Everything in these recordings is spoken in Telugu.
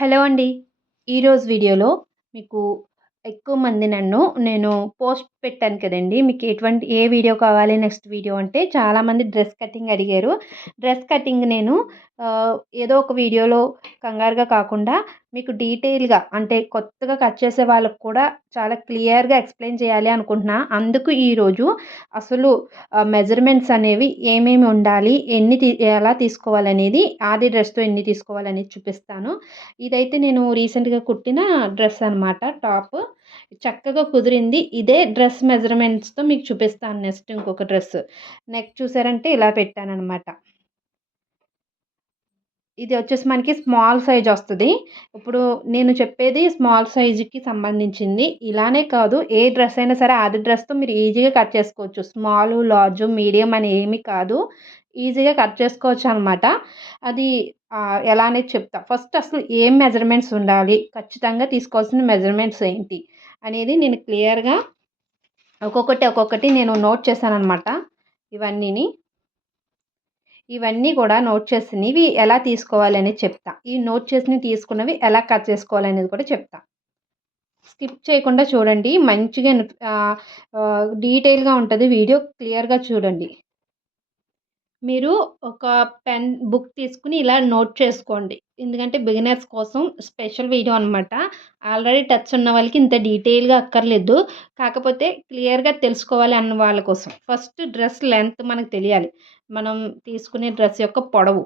హలో అండి. ఈరోజు వీడియోలో మీకు ఎక్కువ మంది నేను పోస్ట్ పెట్టాను కదండీ! మీకు ఏ వీడియో కావాలి నెక్స్ట్ వీడియో అంటే చాలామంది డ్రెస్ కటింగ్ అడిగారు. డ్రెస్ కటింగ్ నేను ఏదో ఒక వీడియోలో కంగారుగా కాకుండా మీకు డీటెయిల్‌గా అంటే కొత్తగా కట్ చేసే వాళ్ళకి కూడా చాలా క్లియర్‌గా ఎక్స్‌ప్లెయిన్ చేయాలి అనుకుంటున్నా. అందుకు ఈరోజు అసలు మెజర్‌మెంట్స్ అనేవి ఏమేమి ఉండాలి? ఎలా తీసుకోవాలనేది ఆది డ్రెస్‌తో ఎన్ని తీసుకోవాలనేది చూపిస్తాను. ఇదైతే నేను రీసెంట్‌గా కుట్టిన డ్రెస్ అనమాట టాప్. చక్కగా కుదిరింది. ఇదే డ్రెస్ మెజర్‌మెంట్స్‌తో మీకు చూపిస్తాను నెక్స్ట్ ఇంకొక డ్రెస్. నెక్ చూసారంటే ఇలా పెట్టాననమాట. ఇది వచ్చేసి మనకి స్మాల్ సైజ్ ఒస్తది. ఇప్పుడు నేను చెప్పేది స్మాల్ సైజ్‌కి సంబంధించింది. ఇలానే కాదు ఏ డ్రెస్ అయినా సరే ఆది డ్రెస్‌తో మీరు ఈజీగా కట్ చేసుకోవచ్చు. స్మాలు, లార్జు, మీడియం అని ఏమి కాదు. ఈజీగా కట్ చేసుకోవచ్చనమాట. అది ఎలా అనేది చెప్తా. ఫస్ట్ అసలు ఏం మెజర్‌మెంట్స్ ఉండాలి? ఖచ్చితంగా తీసుకోవాల్సిన మెజర్‌మెంట్స్ ఏంటి? అనేది నేను క్లియర్‌గా ఒక్కొక్కటి నేను నోట్ చేశాననమాట ఇవన్నీని. ఇవన్నీ కూడా నోట్ చేసినవి ఎలా తీసుకోవాలనేది చెప్తా. ఈ నోట్ చేసినవి తీసుకున్నవి ఎలా కట్ చేసుకోవాలనేది కూడా చెప్తా. స్కిప్ చేయకుండా చూడండి. మంచిగా డీటెయిల్‌గా ఉంటది వీడియో క్లియర్‌గా చూడండి. మీరు ఒక బుక్ తీసుకొని ఇలా నోట్ చేసుకోండి. ఎందుకంటే బిగినర్స్ కోసం స్పెషల్ వీడియో అనమాట. ఆల్రెడీ టచ్ ఉన్న వాళ్ళకి ఇంత డీటెయిల్‌గా అక్కర్లేదు. కాకపోతే క్లియర్‌గా తెలుసుకోవాలి అన్న వాళ్ళ కోసం. ఫస్ట్ డ్రెస్ లెంత్ మనకు తెలియాలి. మనం తీసుకునే డ్రెస్ యొక్క పొడవు.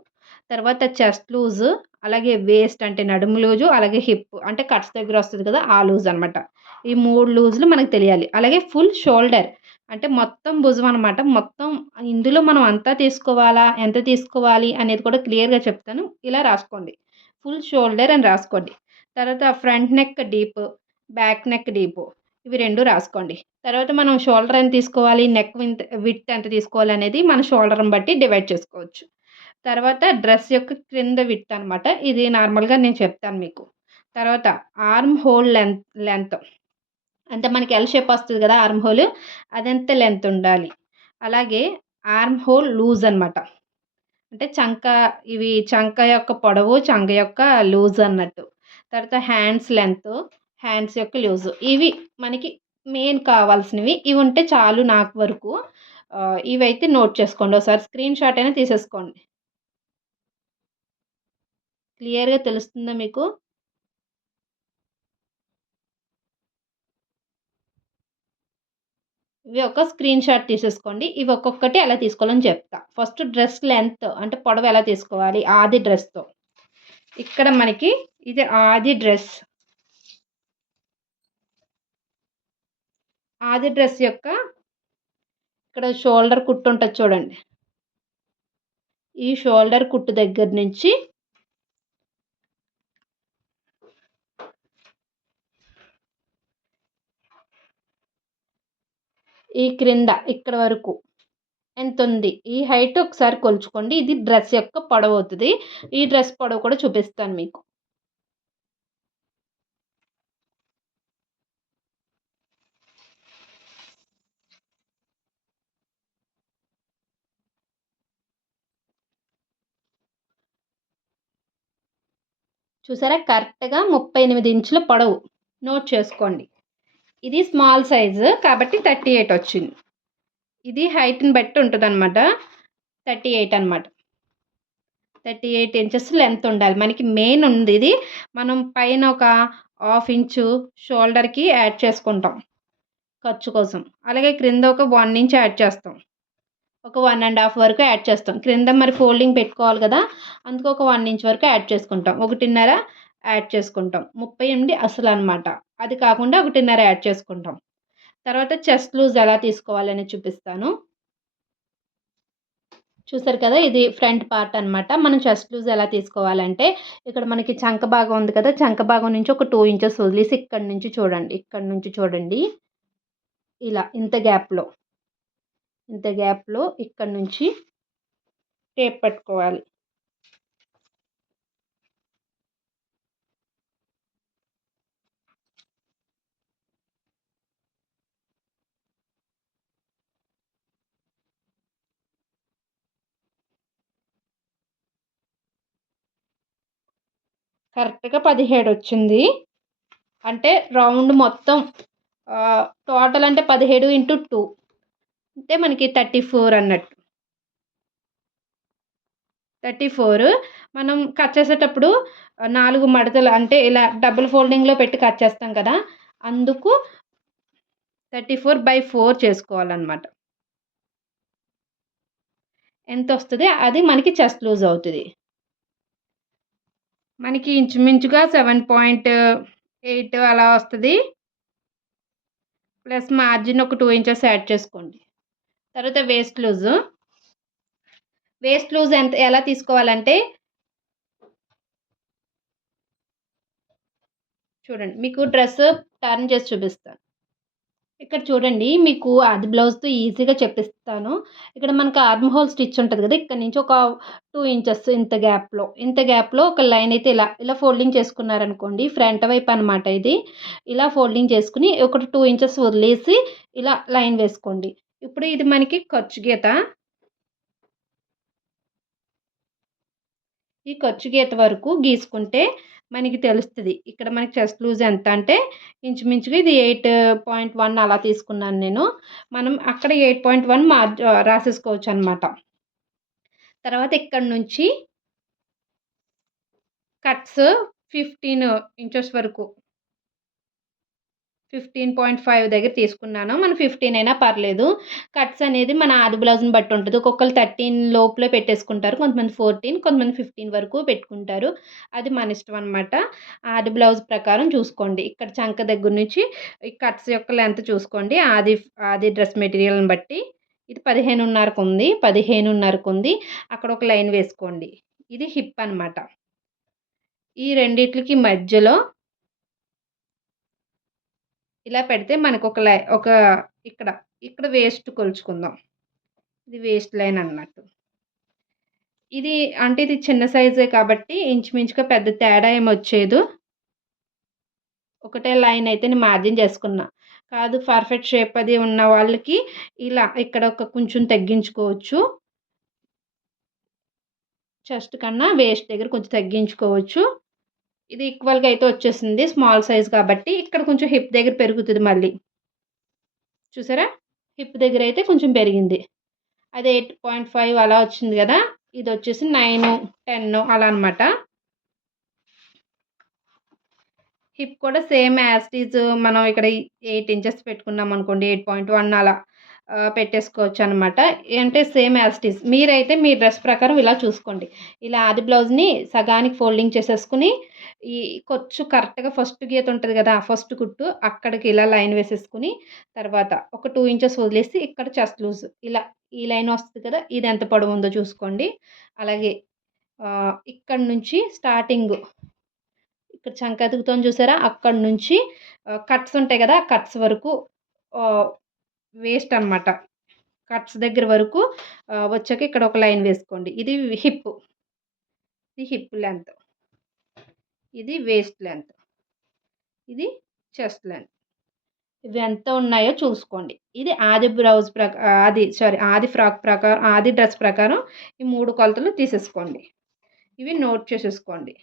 తర్వాత చెస్ట్ లూజ్, అలాగే వేస్ట్ అంటే నడుము లూజు, అలాగే హిప్ అంటే కట్స్ దగ్గర వస్తది కదా! ఆ లూజ్ అనమాట. ఈ 3 లూజ్‌లు మనకు తెలియాలి. అలాగే ఫుల్ షోల్డర్ అంటే మొత్తం భుజం అనమాట. మొత్తం ఇందులో మనం అంతా తీసుకోవాలా? ఎంత తీసుకోవాలి? అనేది కూడా క్లియర్‌గా చెప్తాను. ఇలా రాసుకోండి. ఫుల్ షోల్డర్ అని రాసుకోండి. తర్వాత front neck deep, back neck deep ఇవి 2 రాసుకోండి. తర్వాత మనం షోల్డర్ ఎంత తీసుకోవాలి? నెక్ విడ్త్ ఎంత తీసుకోవాలనేది మన షోల్డర్‌ని బట్టి డివైడ్ చేసుకోవచ్చు. తర్వాత డ్రెస్ యొక్క క్రింద విడ్త్ అనమాట. ఇది నార్మల్‌గా నేను చెప్తాను మీకు. తర్వాత ఆర్మ్ హోల్ లెంత్ అంటే మనకి ఎల్ షేప్ వస్తది గదా! Arm hole. అదెంత లెంత్ ఉండాలి. అలాగే ఆర్మ్ హోల్ లూజ్ అనమాట. అంటే చంక యొక్క పొడవు, చంక యొక్క లూజ్ అన్నట్టు. తర్వాత హ్యాండ్స్ యొక్క లూజు. ఇవి మనకి మెయిన్ కావాల్సినవి. ఇవి ఉంటే చాలు నాకు వరకు. ఇవైతే నోట్ చేసుకోండి. ఒకసారి స్క్రీన్ షాట్ అయినా తీసేసుకోండి. క్లియర్‌గా తెలుస్తుందా మీకు? ఇవి ఒక స్క్రీన్ షాట్ తీసేసుకోండి. ఇవి ఒక్కొక్కటి ఎలా తీసుకోవాలని చెప్తా. ఫస్ట్ డ్రెస్ లెంత్ అంటే పొడవు ఎలా తీసుకోవాలి ఆది డ్రెస్‌తో. ఇక్కడ మనకి ఇది ఆది డ్రెస్. ఆది డ్రెస్ యొక్క ఇక్కడ షోల్డర్ కుట్టు ఉంటది చూడండి. ఈ షోల్డర్ కుట్టు దగ్గర నుంచి ఈ క్రింద ఇక్కడ వరకు ఎంతుంది? ఈ హైట్ ఒకసారి కొలుచుకోండి. ఇది డ్రెస్ యొక్క పొడవవుతది. ఈ డ్రెస్ పొడవు కూడా చూపిస్తాను మీకు. చూసారా? కరెక్ట్‌గా 38 ఇంచుల పొడవు. నోట్ చేసుకోండి. ఇది స్మాల్ సైజు కాబట్టి 38 వచ్చింది. ఇది హైట్‌ని బట్టి ఉంటదనమాట. 38 అనమాట. 38 ఇంచెస్ లెంత్ ఉండాలి. మనకి మెయిన్ ఉంది ఇది. మనం పైన ఒక హాఫ్ ఇంచు షోల్డర్‌కి యాడ్ చేసుకుంటాం ఖర్చు కోసం. అలాగే క్రింద ఒక 1 ఇంచ్ యాడ్ చేస్తాం. ఒక 1 ½ వరకు యాడ్ చేస్తాం. క్రింద మరి ఫోల్డింగ్ పెట్టుకోవాలి కదా! అందుకు ఒక 1 ఇంచ్ వరకు యాడ్ చేసుకుంటాం. 1.5 యాడ్ చేసుకుంటాం. 38 అసలనమాట. అది కాకుండా 1.5 యాడ్ చేసుకుంటాం. తర్వాత చెస్ట్ లూజ్ ఎలా తీసుకోవాలని చూపిస్తాను. చూసారు కదా! ఇది ఫ్రంట్ పార్ట్ అనమాట. మనం చెస్ట్ లూజ్ ఎలా తీసుకోవాలంటే, ఇక్కడ మనకి చంక భాగం ఉంది కదా! చంక భాగం నుంచి ఒక 2 ఇంచెస్ వదిలేసి ఇక్కడి నుంచి చూడండి. ఇక్కడి నుంచి చూడండి. ఇలా ఇంత గ్యాప్‌లో ఇక్కడి నుంచి టేప్ పట్టుకోవాలి. కరెక్ట్‌గా 17 వచ్చింది. అంటే రౌండ్ మొత్తం టోటల్ అంటే 17 ఇంటూ 2 అంటే మనకి 34 అన్నట్టు. 34 మనం కట్ చేసేటప్పుడు 4 మడతలు అంటే ఇలా డబుల్ ఫోల్డింగ్‌లో పెట్టి కట్ చేస్తాం కదా! అందుకు 34/4 చేసుకోవాలనమాట. ఎంతొస్తది అది మనకి చెస్ట్ లూజ్ అవుతది. మనకి ఇంచుమించుగా 7.8 అలా వస్తది. ప్లస్ మార్జిన్ ఒక 2 ఇంచెస్ యాడ్ చేసుకోండి. తర్వాత వేస్ట్ లూజ్ ఎలా తీసుకోవాలంటే చూడండి. మీకు డ్రెస్ టర్న్ చేసి చూపిస్తాను. ఇక్కడ చూడండి మీకు ఆది బ్లౌజ్‌తో ఈజీగా చెప్పిస్తాను. ఇక్కడ మనకు ఆర్మ్ హోల్ స్టిచ్ ఉంటది కదా! ఇక్కడ నుంచి ఒక 2 ఇంచెస్ ఇంత గ్యాప్‌లో ఒక లైన్ అయితే ఇలా ఫోల్డింగ్ చేసుకున్నారనుకోండి. ఫ్రంట్ వైపు అనమాట ఇది. ఇలా ఫోల్డింగ్ చేసుకొని ఒక 2 ఇంచెస్ వదిలేసి ఇలా లైన్ వేసుకోండి. ఇప్పుడు ఇది మనకి ఖర్చు గీత. ఈ ఖర్చు గీత వరకు గీసుకుంటే మనకి తెలుస్తది. ఇక్కడ మనకి చెస్ట్ లూజ్ ఎంత అంటే ఇంచుమించుగా ఇది 8.1 అలా తీసుకున్నాను నేను. మనం అక్కడ 8.1 రాసేసుకోవచ్చనమాట. తర్వాత ఇక్కడి నుంచి కట్స్ 15 ఇంచెస్ వరకు 15.5 దగ్గర తీసుకున్నాను. మనం 15 అయినా పర్లేదు. కట్స్ అనేది మన ఆది బ్లౌజ్‌ని బట్టి ఉంటది. ఒక్కొక్కళ్ళు 13 లోపలే పెట్టేసుకుంటారు. కొంతమంది 14, కొంతమంది 15 వరకు పెట్టుకుంటారు. అది మన ఇష్టం అనమాట. ఆది బ్లౌజ్ ప్రకారం చూసుకోండి. ఇక్కడ చంక దగ్గర నుంచి ఈ కట్స్ యొక్క లెంత్ చూసుకోండి. ఆది డ్రెస్ మెటీరియల్‌ని బట్టి. ఇది 15:30కు ఉంది. 15:30కు ఉంది. అక్కడ ఒక లైన్ వేసుకోండి. ఇది హిప్ అనమాట. ఈ రెండిట్లికి మధ్యలో ఇలా పెడితే మనకు ఇక్కడ, ఇక్కడ వేస్ట్ కొలుచుకుందాం. ఇది వేస్ట్ లైన్ అన్నట్టు. ఇది చిన్న సైజే కాబట్టి ఇంచుమించుగా పెద్ద తేడా ఏమొచ్చేదు. ఒకటే లైన్ అయితే నేను మార్జిన్ చేసుకున్నా. కాదు పర్ఫెక్ట్ షేప్ అది ఉన్న వాళ్ళకి ఇలా ఇక్కడ కొంచెం తగ్గించుకోవచ్చు. చెస్ట్ కన్నా వేస్ట్ దగ్గర కొంచెం తగ్గించుకోవచ్చు. ఇది ఈక్వల్‌గా అయితే వచ్చేసింది. స్మాల్ సైజ్ కాబట్టి ఇక్కడ కొంచెం హిప్ దగ్గర పెరుగుతది మళ్ళీ. చూసారా? హిప్ దగ్గరైతే కొంచెం పెరిగింది. అది 8.5 అలా వచ్చింది గదా! ఇదొచ్చేసి 9, 10 అలా అనమాట. హిప్ కూడా సేమ్ యాజ్ ఇట్ ఈజ్ మనం ఇక్కడ 8 ఇంచెస్ పెట్టుకున్నామనుకోండి 8.1 అలా పెట్టేసుకోవచ్చనమాట. అంటే సేమ్ యాజ్ ఇట్ ఈజ్. మీరైతే మీ డ్రెస్ ప్రకారం ఇలా చూసుకోండి. ఇలా ఆది బ్లౌజ్‌ని సగానికి ఫోల్డింగ్ చేసేసుకొని ఈ ఖర్చు కరెక్ట్‌గా ఫస్ట్ గీత ఉంటది గదా! ఫస్ట్ కుట్టు అక్కడికి ఇలా లైన్ వేసేసుకొని తర్వాత ఒక 2 ఇంచెస్ వదిలేసి ఇక్కడ చెస్ట్ లూజ్ ఇలా ఈ లైన్ వస్తది కదా! ఇది ఎంత పొడవుందో చూసుకోండి. అలాగే ఇక్కడి నుంచి స్టార్టింగ్ ఇక్కడ చంక ఎతుకుతోని చూసారా? అక్కడి నుంచి కట్స్ ఉంటాయి గదా! కట్స్ వరకు ఆహ్, వేస్ట్ అనమాట. కట్స్ దగ్గర వరకు వచ్చాక ఇక్కడ ఒక లైన్ వేసుకోండి. ఇది హిప్. ఇది హిప్ లెంత్. ఇది వేస్ట్ లెంత్. ఇది చెస్ట్ లెంత్. ఇవి ఎంత ఉన్నాయో చూసుకోండి. ఇది ఆది ఫ్రాక్ ప్రకారం ఆది డ్రెస్ ప్రకారం ఈ 3 కొలతలు తీసేసుకోండి. ఇవి నోట్ చేసేసుకోండి.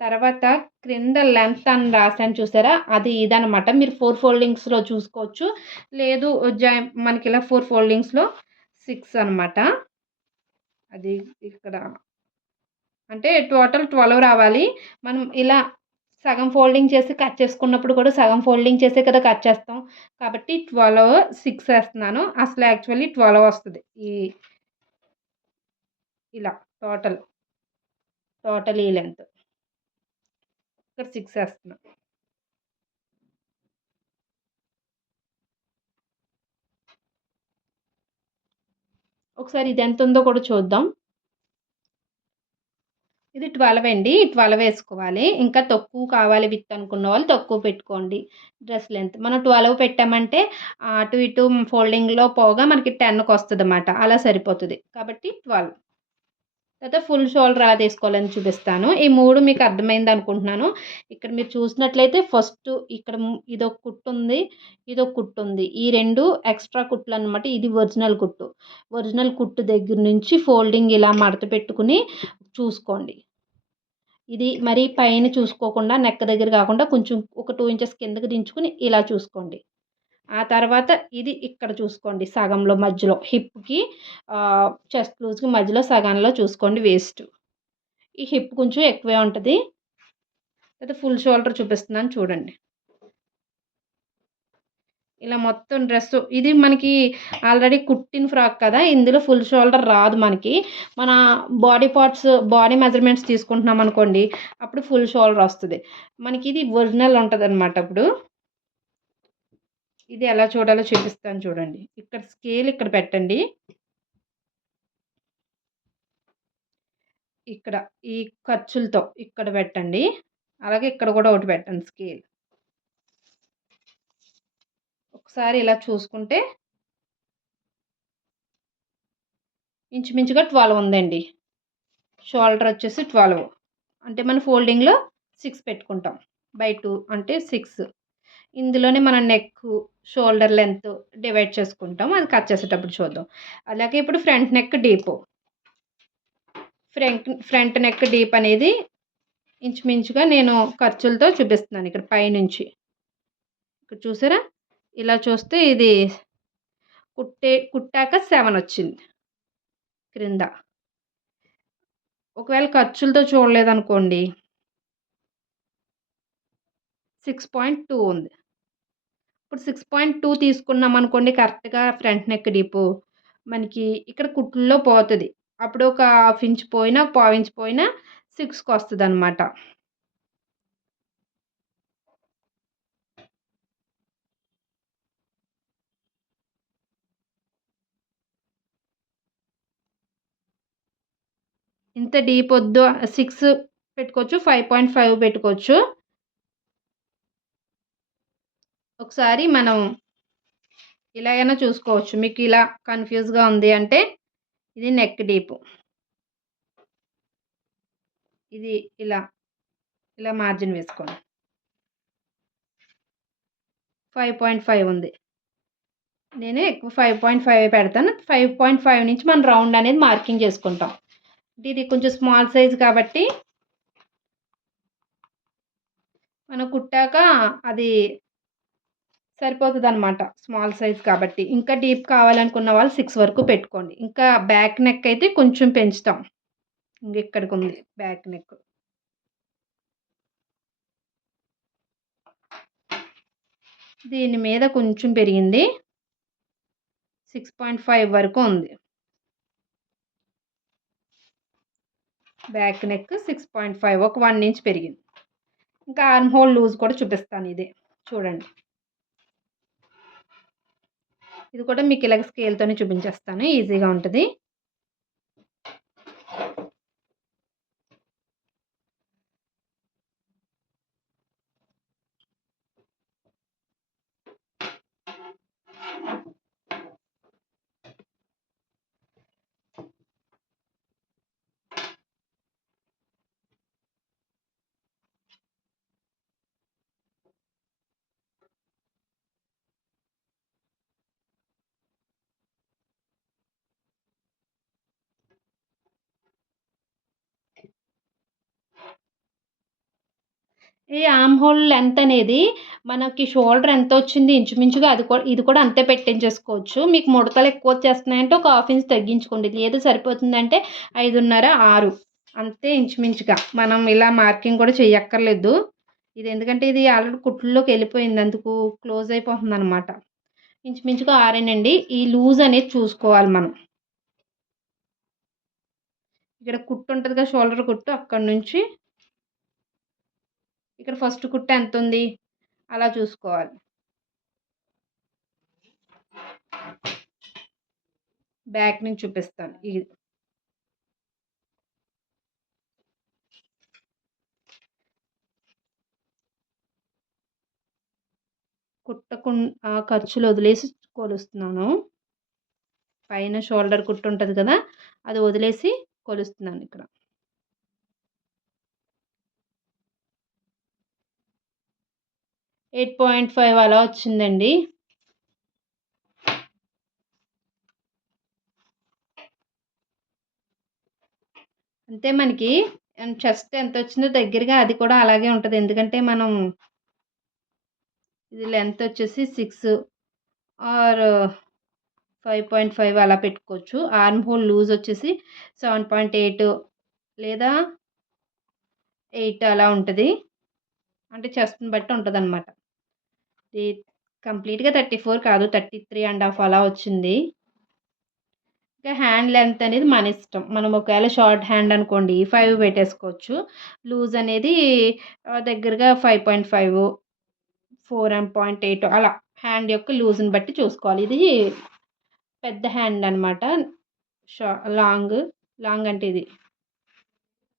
తర్వాత క్రింద లెంత్ అని రాసాను చూసారా? అది ఇదనమాట. మీరు 4 ఫోల్డింగ్స్‌లో చూసుకోవచ్చు. లేదు మనకిలా 4 ఫోల్డింగ్స్‌లో 6 అనమాట. అది ఇక్కడ అంటే టోటల్ 12 రావాలి. మనం ఇలా సగం ఫోల్డింగ్ చేసి కట్ చేసుకున్నప్పుడు కూడా సగం ఫోల్డింగ్ చేసే కదా కట్ చేస్తాం. కాబట్టి 6 ఏస్తున్నాను. అసలు యాక్చువల్లీ 12 వస్తది. ఇలా టోటల్ ఈ లెంత్. ఇక్కడ 6 ఏస్తున్నా. ఒకసారి ఇది ఎంతుందో కూడా చూద్దాం. ఇది 12 అండి. 12 వేసుకోవాలి. ఇంకా తక్కువ కావాలి విత్ అనుకున్న వాళ్ళు తక్కువ పెట్టుకోండి డ్రెస్ లెంత్. మనం 12 పెట్టామంటే అటు ఇటు ఫోల్డింగ్‌లో పోగా మనకి 10కి వస్తదన్నమాట. అలా సరిపోతది. కాబట్టి 12. తర్వాత ఫుల్ షోల్డర్ ఎలా తీసుకోవాలని చూపిస్తాను. ఈ 3 మీకు అర్థమైంది అనుకుంటున్నాను. ఇక్కడ మీరు చూసినట్లయితే ఫస్ట్ ఇక్కడ ఇదొక కుట్టుంది. ఇదొక కుట్టుంది. ఈ 2 ఎక్స్‌ట్రా కుట్లనమాట. ఇది ఒరిజినల్ కుట్టు. ఒరిజినల్ కుట్టు దగ్గర నుంచి ఫోల్డింగ్ ఇలా మడత పెట్టుకొని చూసుకోండి. ఇది మరీ పైన చూసుకోకుండా నెక్ దగ్గర కాకుండా కొంచెం ఒక 2 ఇంచెస్ కిందకి దించుకొని ఇలా చూసుకోండి. ఆ తర్వాత ఇది ఇక్కడ చూసుకోండి సగంలో మధ్యలో హిప్‌కి చెస్ట్ లూజ్‌కి మధ్యలో సగంలో చూసుకోండి వేస్ట్. ఈ హిప్ కొంచెం ఎక్కువే ఉంటది. అయితే ఫుల్ షోల్డర్ చూపిస్తున్నాను చూడండి. ఇలా మొత్తం డ్రెస్సు ఇది మనకి ఆల్రెడీ కుట్టిన ఫ్రాక్ కదా! ఇందులో ఫుల్ షోల్డర్ రాదు మనకి. మన బాడీ పార్ట్స్, బాడీ మెజర్‌మెంట్స్ తీసుకుంటున్నామనుకోండి, అప్పుడు ఫుల్ షోల్డర్ వస్తది. మనకిది ఒరిజినల్ ఉంటదనమాట అప్పుడు. ఇది ఎలా చూడాలో చూపిస్తాను చూడండి. ఇక్కడ స్కేల్ ఇక్కడ పెట్టండి. ఇక్కడ ఈ ఖర్చులతో ఇక్కడ పెట్టండి. అలాగే ఇక్కడ కూడా ఒకటి పెట్టండి స్కేల్. ఒకసారి ఇలా చూసుకుంటే ఇంచుమించుగా 12 ఉందండి. షోల్డర్ వచ్చేసి 12 అంటే మన ఫోల్డింగ్‌లో 6 పెట్టుకుంటాం. బై 2 అంటే 6. ఇందులోనే మనం నెక్కు, షోల్డర్ లెంత్ డివైడ్ చేసుకుంటాం. అది కట్ చేసేటప్పుడు చూద్దాం. అలాగే ఇప్పుడు front neck deep. Front neck deep అనేది ఇంచుమించుగా నేను ఖర్చులతో చూపిస్తున్నాను ఇక్కడ పైనుంచి. ఇక్కడ చూసారా? ఇలా చూస్తే ఇది కుట్టాక 7 వచ్చింది క్రింద. ఒకవేళ ఖర్చులతో చూడలేదనుకోండి 6.2 ఉంది. ఇప్పుడు 6.2 తీసుకున్నామనుకోండి కరెక్ట్‌గా ఫ్రంట్ నెక్ డీపు. మనకి ఇక్కడ కుట్టుల్లో పోతది. అప్పుడు ఒక హాఫ్ ఇంచ్ పోయినా, ఒక పావు ఇంచ్ పోయినా 6కి వస్తదనమాట. ఇంత డీప్ వద్దు 6 పెట్టుకోవచ్చు. 5.5 పెట్టుకోవచ్చు. ఒకసారి మనం ఇలా అయినా చూసుకోవచ్చు. మీకు ఇలా కన్‌ఫ్యూజ్‌గా ఉంది అంటే ఇది నెక్ డీప్. ఇది ఇలా, ఇలా మార్జిన్ వేసుకోండి. 5.5 ఉంది. నేను ఎక్కువ 5.5 పెడతాను. 5.5 నుంచి మనం రౌండ్ అనేది మార్కింగ్ చేసుకుంటాం. ఇది కొంచెం స్మాల్ సైజ్ కాబట్టి మనం కుట్టాక అది సరిపోతదనమాట. స్మాల్ సైజ్ కాబట్టి. ఇంకా డీప్ కావాలనుకున్న వాళ్ళు 6 వరకు పెట్టుకోండి. ఇంకా బ్యాక్ నెక్ అయితే కొంచెం పెంచుతాం. ఇంగిక్కడికుంది బ్యాక్ నెక్. దీని మీద కొంచెం పెరిగింది. 6.5 వరకు ఉంది. బ్యాక్ నెక్ 6.5 ఒక 1 ఇంచ్ పెరిగింది. ఇంకా ఆర్మ్ హోల్ లూజ్ కూడా చూపిస్తాను ఇదే. చూడండి. ఇది కూడా మీకు ఇలాగ స్కేల్‌తోనే చూపించేస్తాను. ఈజీగా ఉంటది. ఈ ఆర్మ్ హోల్ లెంత్ అనేది మనకి షోల్డర్ ఎంతొచ్చింది ఇంచుమించుగా ఇది కూడా అంతే పెట్టించేసుకోవచ్చు. మీకు ముడతలు ఎక్కువొచ్చేస్తున్నాయంటే ఒక హాఫ్ ఇంచ్ తగ్గించుకోండి. లేదు సరిపోతుందంటే 5.5, 6 అంతే ఇంచుమించుగా. మనం ఇలా మార్కింగ్ కూడా చెయ్యక్కర్లేదు. ఇది ఎందుకంటే ఇది ఆల్రెడీ కుట్లులోకి వెళ్ళిపోయింది. అందుకు క్లోజ్ అయిపోతుందనమాట. ఇంచుమించుగా 6 ఈ లూజ్ అనేది చూసుకోవాలి మనం. ఇక్కడ కుట్టు ఉంటది కదా! షోల్డర్ కుట్టు అక్కడి నుంచి ఇక్కడ ఫస్ట్ కుట్టు ఎంతుంది? అలా చూసుకోవాలి. బ్యాక్ నుంచి చూపిస్తాను. ఇది. ఖర్చులు వదిలేసి కొలుస్తున్నాను. పైన షోల్డర్ కుట్టు ఉంటది కదా! అది వదిలేసి కొలుస్తున్నాను ఇక్కడ. 8.5 అలా వచ్చిందండి. అంతే మనకి చెస్ట్ ఎంత వచ్చిందో దగ్గరగా అది కూడా అలాగే ఉంటది. ఎందుకంటే మనం ఇది లెంత్ వచ్చేసి 6 ఆర్ 5.5 అలా పెట్టుకోవచ్చు. ఆర్మ్ హోల్ లూజ్ వచ్చేసి 7.8 లేదా 8 అలా ఉంటది. అంటే చెస్ట్‌ని బట్టి ఉంటదనమాట. ఇది కంప్లీట్‌గా 34 కాదు, 33.5 అలా వచ్చింది. ఇంకా హ్యాండ్ లెంత్ అనేది మన ఇష్టం. మనం ఒకవేళ షార్ట్ హ్యాండ్ అనుకోండి 5 పెట్టేసుకోవచ్చు. లూజ్ అనేది దగ్గరగా 5.5, 4.8 అలా హ్యాండ్ యొక్క లూజ్‌ని బట్టి చూసుకోవాలి. ఇది పెద్ద హ్యాండ్ అనమాట. షా లాంగ్, లాంగ్ అంటే ఇది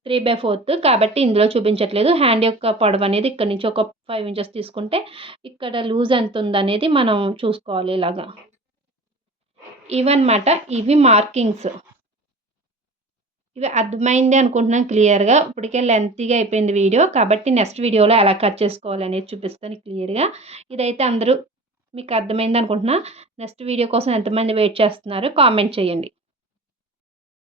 3/4 కాబట్టి ఇందులో చూపించట్లేదు. హ్యాండ్ యొక్క పొడవు అనేది ఇక్కడ నుంచి ఒక 5 ఇంచెస్ తీసుకుంటే ఇక్కడ లూజ్ ఎంత ఉందనేది మనం చూసుకోవాలి ఇలాగా. ఇవన్నమాట. ఇవి మార్కింగ్స్. ఇవి అర్థమైంది అనుకుంటున్నాను క్లియర్‌గా. ఇప్పటికే లెంతీగా అయిపోయింది వీడియో. కాబట్టి నెక్స్ట్ వీడియోలో ఎలా కట్ చేసుకోవాలనేది చూపిస్తాను క్లియర్‌గా. ఇదైతే అందరూ మీకు అర్థమైంది అనుకుంటున్నా. నెక్స్ట్ వీడియో కోసం ఎంతమంది వెయిట్ చేస్తున్నారో కామెంట్ చేయండి.